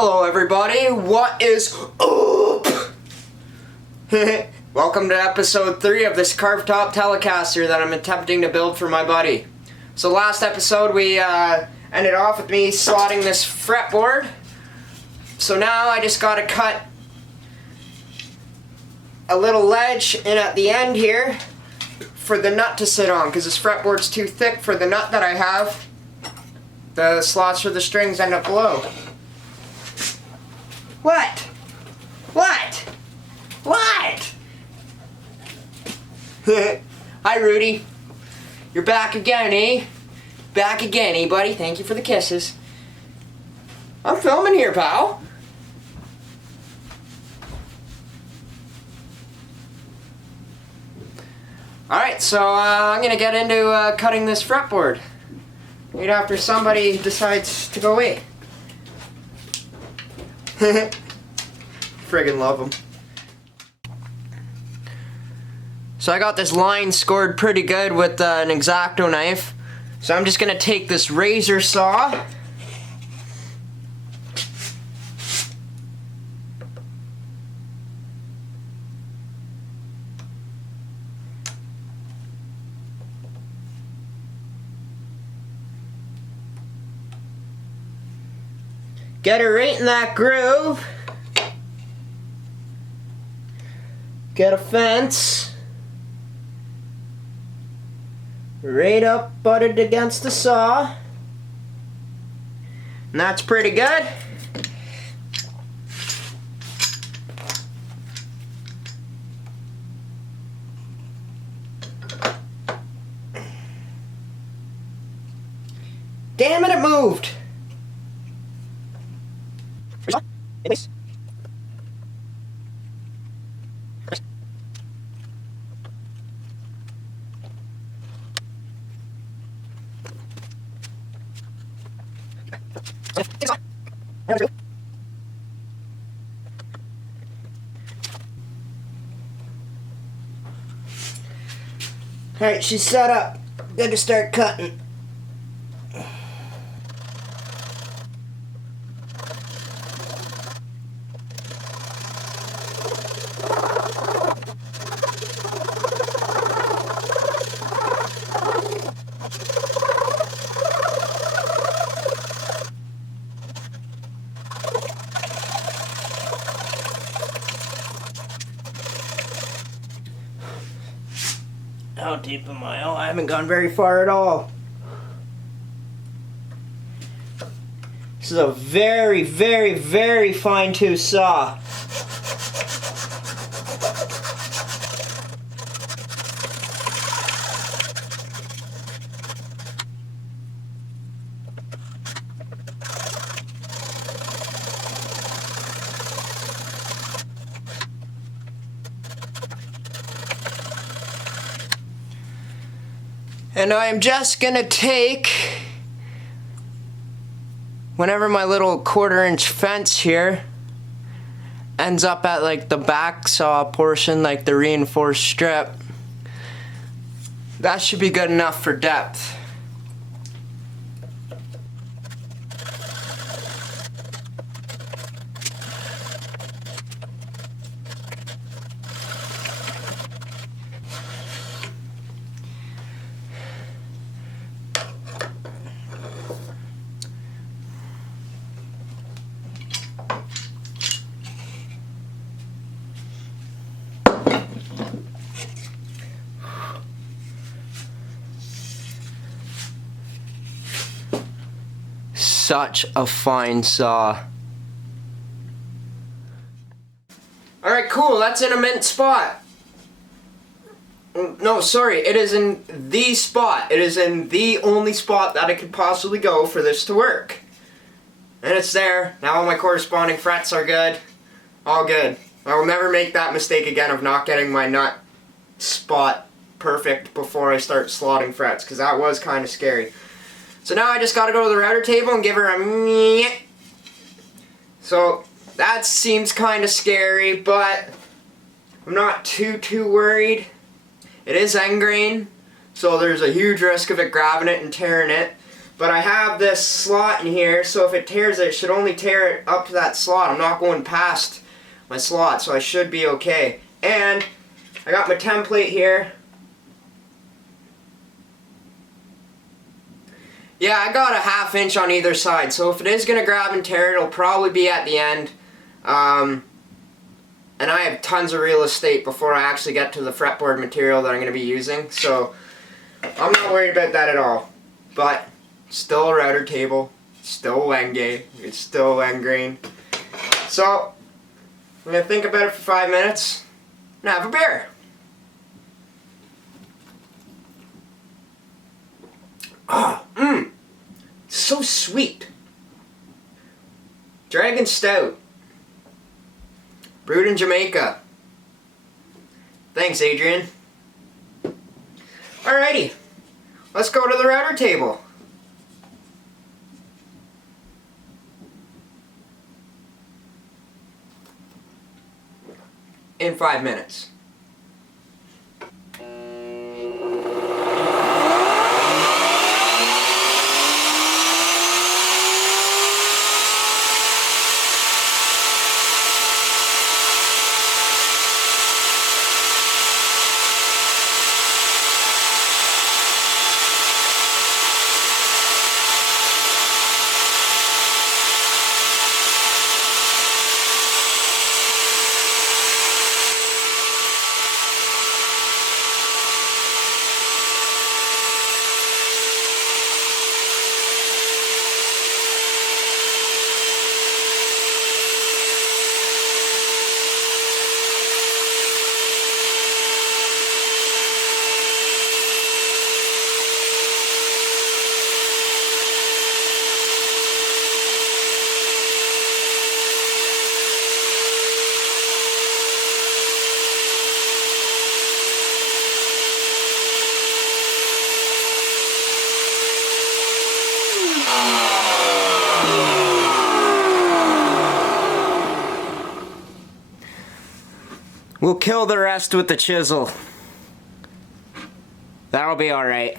Hello everybody, what is up? Welcome to episode 3 of this carved top Telecaster that I'm attempting to build for my buddy. So last episode we ended off with me slotting this fretboard. So now I just gotta cut a little ledge in at the end here for the nut to sit on, because this fretboard's too thick for the nut that I have. The slots for the strings end up below. What? What? What? Hi Rudy. You're back again, eh? Back again, eh buddy? Thank you for the kisses. I'm filming here, pal. Alright, so I'm gonna get into cutting this fretboard right after somebody decides to go away. Friggin' love them. So I got this line scored pretty good with an X-Acto knife. So I'm just gonna take this razor saw . Get her right in that groove. Get a fence. Right up butted against the saw. And that's pretty good. Damn it, it moved. Nice. Alright, she's set up. Good to start cutting. How deep am I? Oh, I haven't gone very far at all. This is a very, very, very fine-tooth saw. And I'm just gonna take, whenever my little 1/4-inch fence here ends up at like the back saw portion, like the reinforced strip, that should be good enough for depth. Such a fine saw. Alright, cool, that's in a mint spot. No, sorry, it is in the spot. It is in the only spot that it could possibly go for this to work. And it's there. Now all my corresponding frets are good. All good. I will never make that mistake again of not getting my nut spot perfect before I start slotting frets, because that was kind of scary. So now I just gotta go to the router table and give her a meh. So that seems kind of scary, but I'm not too worried. It is end grain, so there's a huge risk of it grabbing it and tearing it. But I have this slot in here, so if it tears it, it should only tear it up to that slot. I'm not going past my slot, so I should be okay. And I got my template here. Yeah, I got a 1/2 inch on either side, so if it is going to grab and tear, it'll probably be at the end. And I have tons of real estate before I actually get to the fretboard material that I'm going to be using, so I'm not worried about that at all. But still a router table, still Wenge, it's still Weng grain. So I'm going to think about it for 5 minutes and have a beer. So sweet. Dragon Stout. Brewed in Jamaica. Thanks, Adrian. Alrighty, let's go to the router table. In 5 minutes. We'll kill the rest with the chisel. That'll be alright.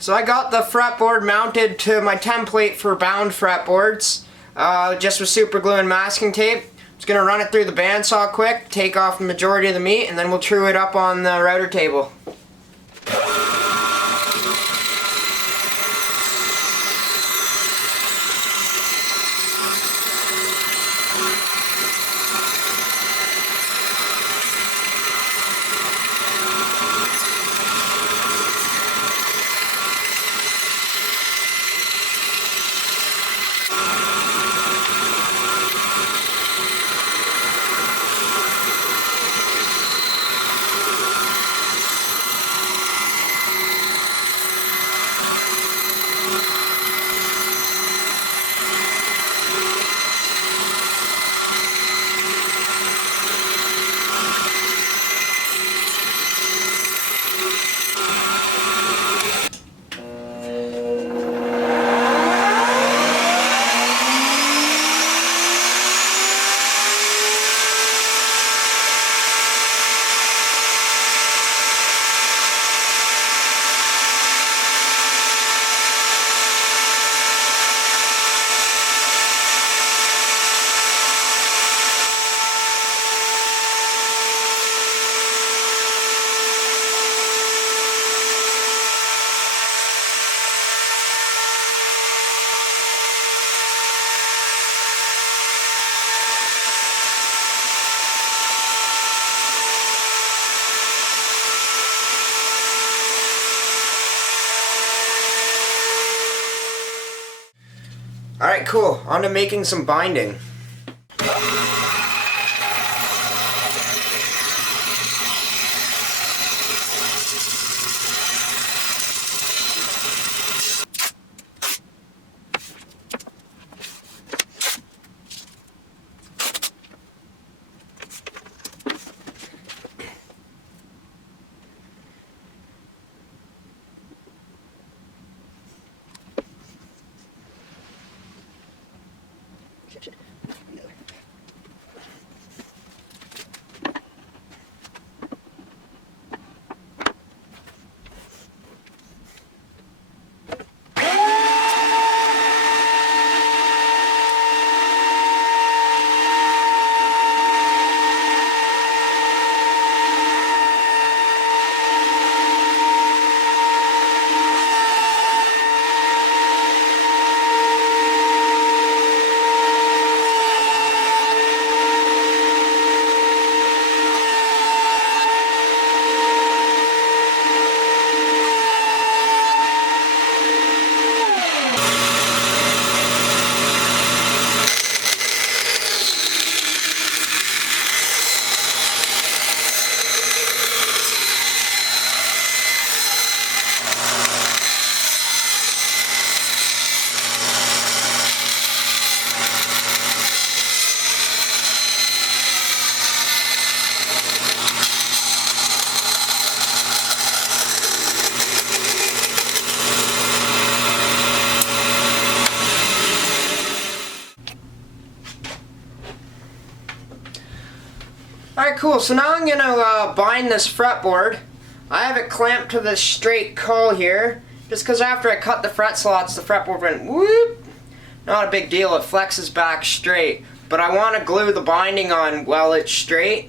So I got the fretboard mounted to my template for bound fretboards, just with super glue and masking tape. Just gonna run it through the bandsaw quick, take off the majority of the meat, and then we'll true it up on the router table. Alright, cool. On to making some binding. Alright, cool. So now I'm going to bind this fretboard. I have it clamped to this straight cull here, just because after I cut the fret slots, the fretboard went whoop. Not a big deal, it flexes back straight. But I want to glue the binding on while it's straight,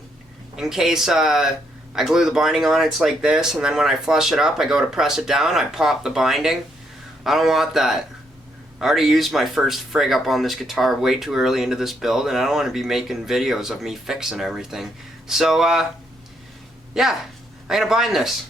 in case I glue the binding on, it's like this, and then when I flush it up, I go to press it down, I pop the binding. I don't want that. I already used my first frig up on this guitar way too early into this build, and I don't want to be making videos of me fixing everything. So, yeah, I'm going to bind this.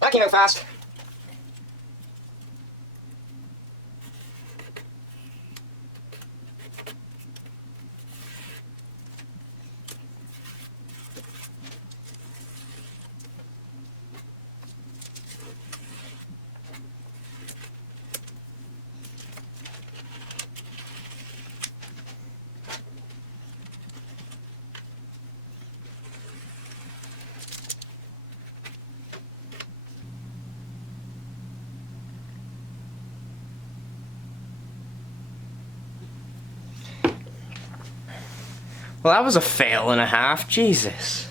That came out fast. Well, that was a fail and a half. Jesus.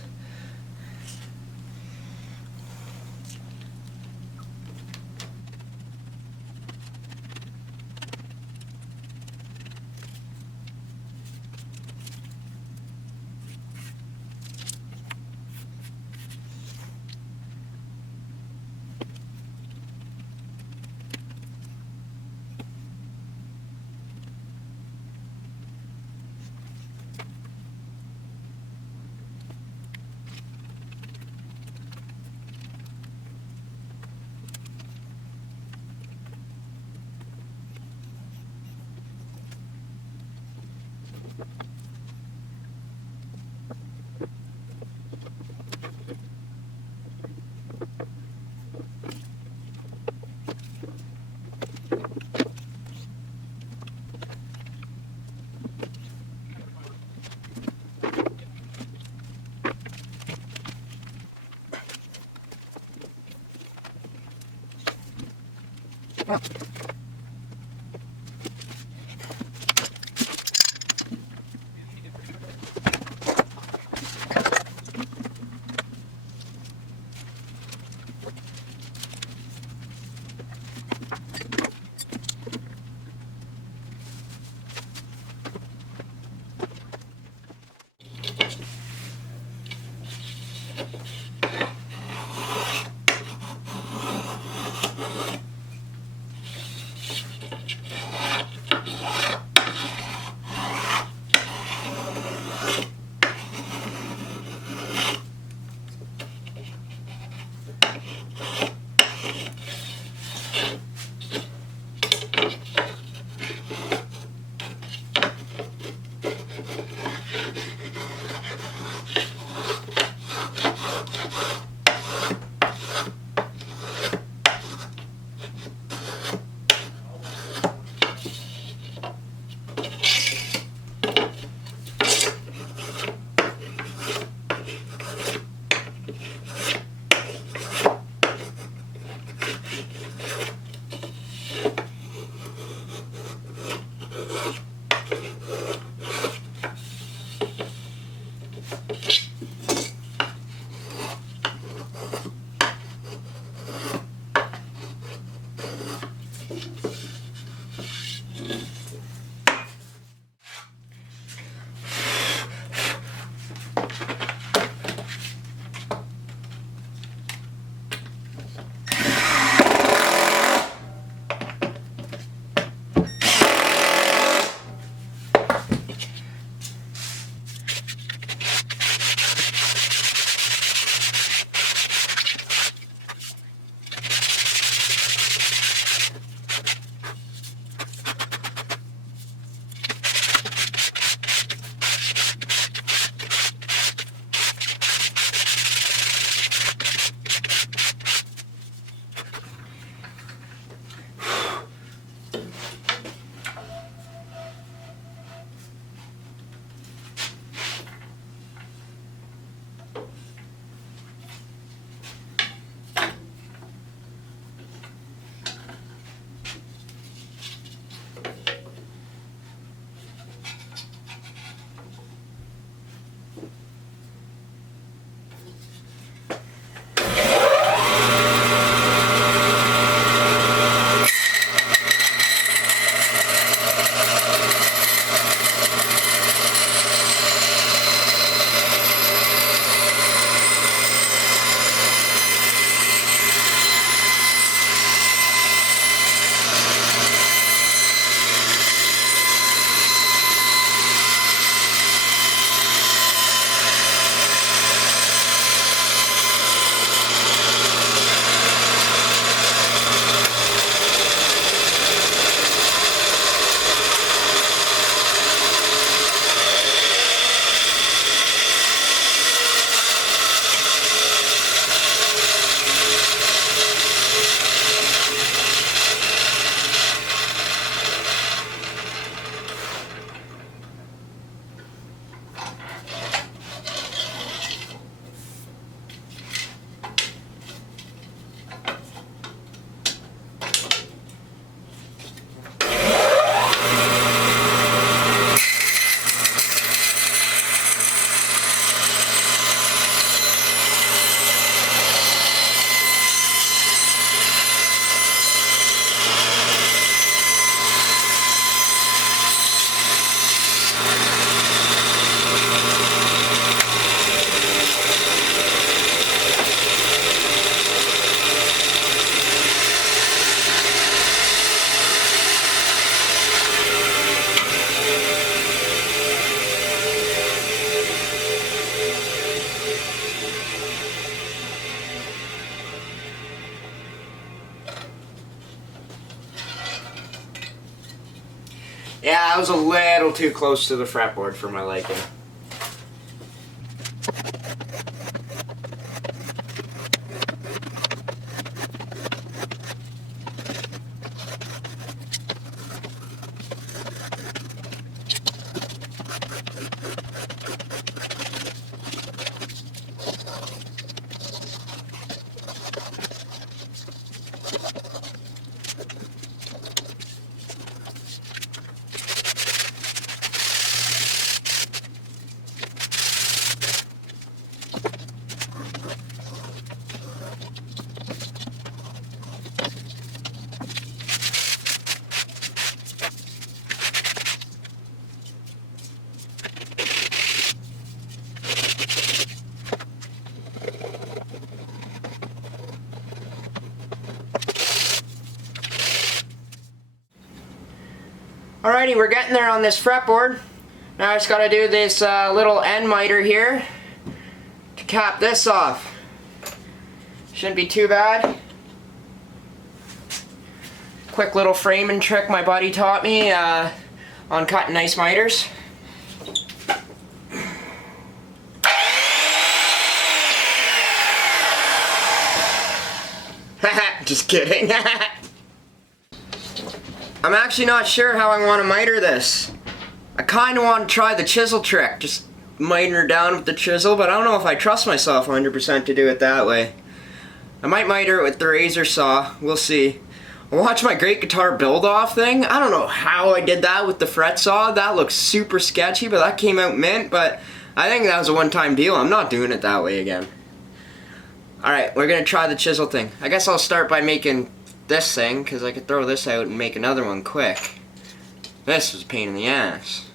Yeah, I was a little too close to the fretboard for my liking. Alrighty, we're getting there on this fretboard. Now I just gotta do this little end miter here to cap this off. Shouldn't be too bad. Quick little framing trick my buddy taught me on cutting nice miters. Just kidding. I'm actually not sure how I want to miter this. I kind of want to try the chisel trick, just miter her down with the chisel, but I don't know if I trust myself 100% to do it that way. I might miter it with the razor saw, we'll see. I watched my great guitar build-off thing. I don't know how I did that with the fret saw. That looks super sketchy, but that came out mint, but I think that was a one-time deal. I'm not doing it that way again. Alright, we're gonna try the chisel thing. I guess I'll start by making this thing, because I could throw this out and make another one quick. This was a pain in the ass.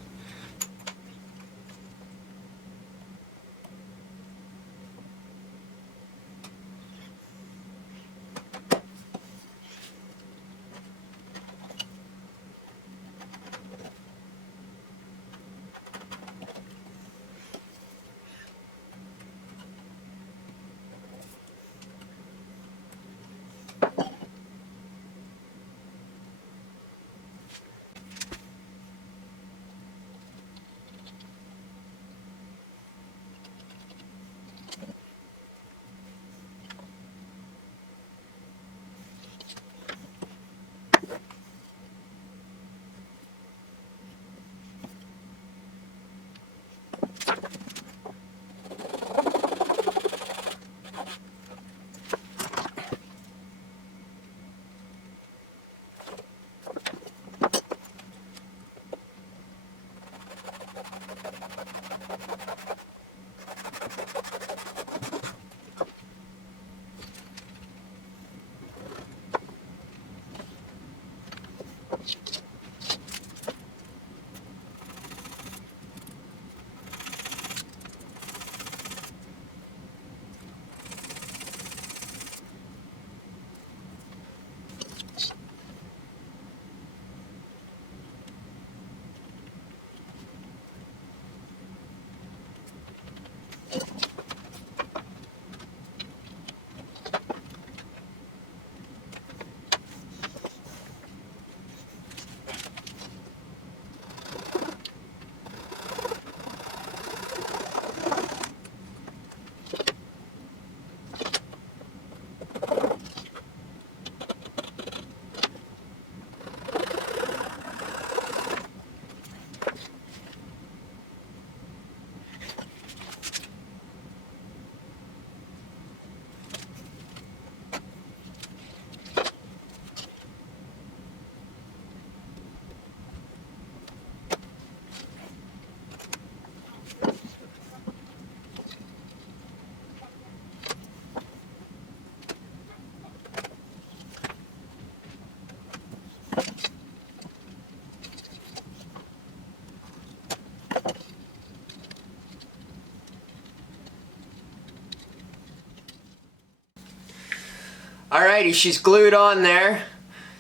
Alrighty, she's glued on there.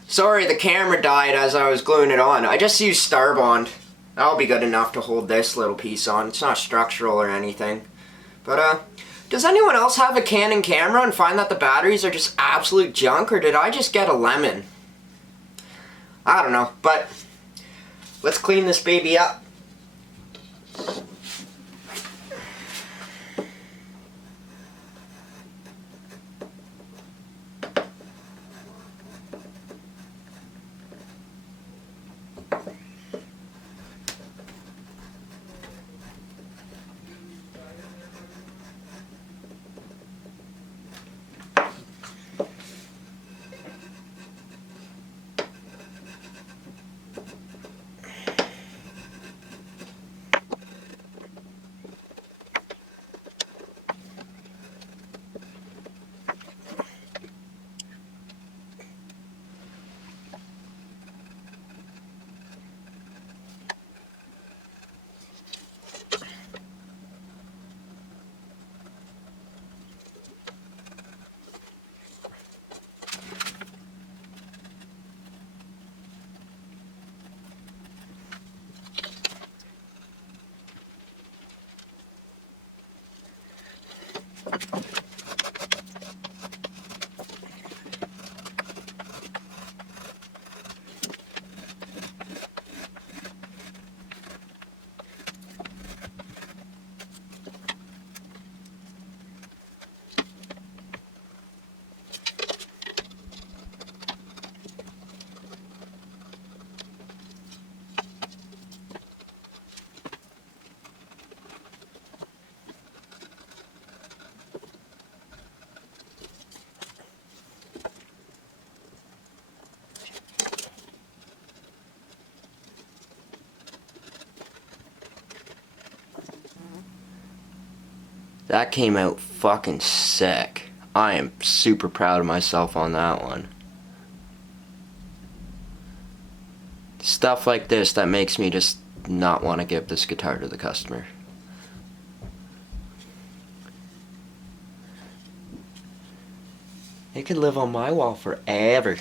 Sorry, the camera died as I was gluing it on. I just used Starbond. That'll be good enough to hold this little piece on. It's not structural or anything. But, does anyone else have a Canon camera and find that the batteries are just absolute junk, or did I just get a lemon? I don't know, but let's clean this baby up. That came out fucking sick. I am super proud of myself on that one. Stuff like this that makes me just not want to give this guitar to the customer. It could live on my wall forever.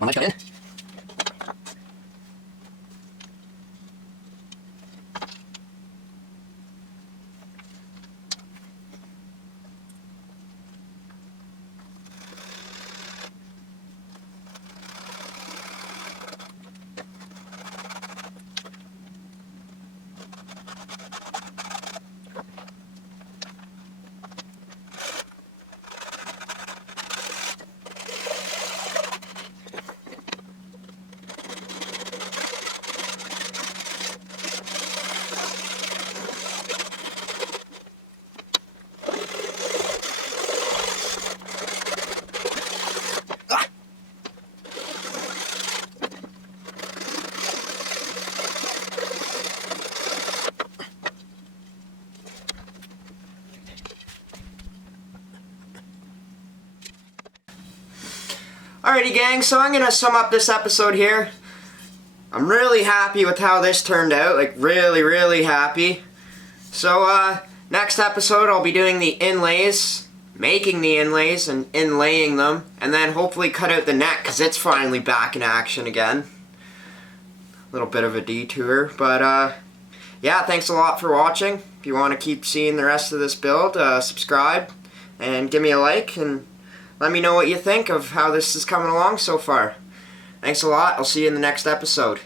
Want to come in? Alrighty gang, so I'm gonna sum up this episode here. I'm really happy with how this turned out, like really happy. So next episode I'll be doing the inlays, making the inlays and inlaying them, and then hopefully cut out the neck because it's finally back in action again. A little bit of a detour, but yeah, thanks a lot for watching. If you want to keep seeing the rest of this build, subscribe and give me a like, and let me know what you think of how this is coming along so far. Thanks a lot. I'll see you in the next episode.